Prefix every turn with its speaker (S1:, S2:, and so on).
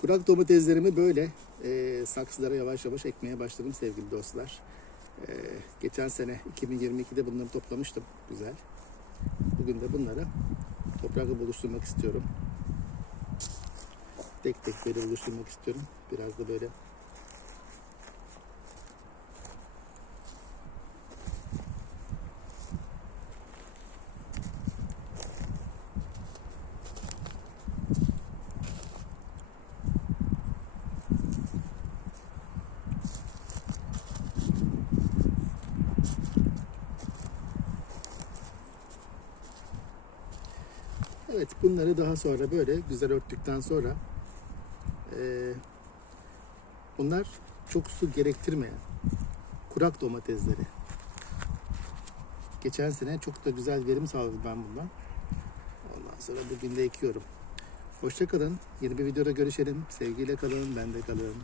S1: Kurak domateslerimi böyle
S2: e, saksılara yavaş yavaş ekmeye başladım sevgili dostlar. E, geçen sene 2022'de bunları toplamıştım. Güzel. Bugün de bunları toprakla buluşturmak istiyorum. Tek tek böyle buluşturmak istiyorum. Biraz da böyle Evet bunları daha sonra böyle güzel örttükten sonra eee, bunlar çok su gerektirmeyen kurak domatesleri. Geçen sene çok da güzel verim sağladım ben bundan. Ondan sonra bugün de ekiyorum. Hoşça kalın. Yeni bir videoda
S3: görüşelim. Sevgiyle kalın. Bende kalın.